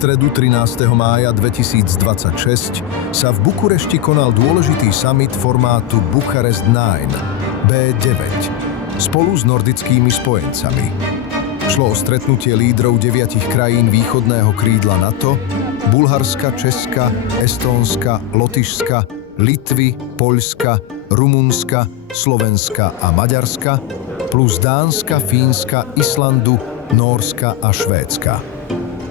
stredu 13. mája 2026 sa v Bukurešti konal dôležitý summit formátu Bucharest 9 B9 spolu s nordickými spojencami. Šlo o stretnutie lídrov 9 krajín východného krídla NATO, Bulharska, Česka, Estónska, Lotyšska, Litvy, Poľska, Rumunska, Slovenska a Maďarska, plus Dánska, Fínska, Islandu, Nórska a Švédska.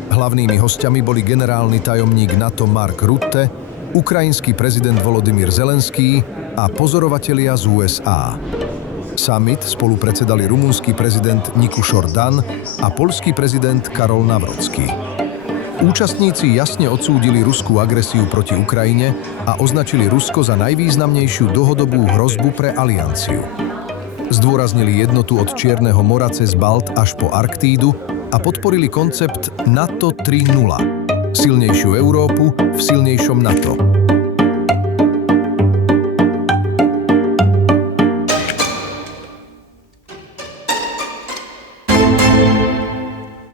Hlavnými hosťami boli generálny tajomník NATO Mark Rutte, ukrajinský prezident Volodymyr Zelenský a pozorovatelia z USA. Summit spolupredsedali rumunský prezident Nikušor Dan a poľský prezident Karol Nawrocki. Účastníci jasne odsúdili ruskú agresiu proti Ukrajine a označili Rusko za najvýznamnejšiu dlhodobú hrozbu pre alianciu. Zdôraznili jednotu od Čierneho mora cez Balt až po Arktídu a podporili koncept NATO 3.0 – silnejšiu Európu v silnejšom NATO.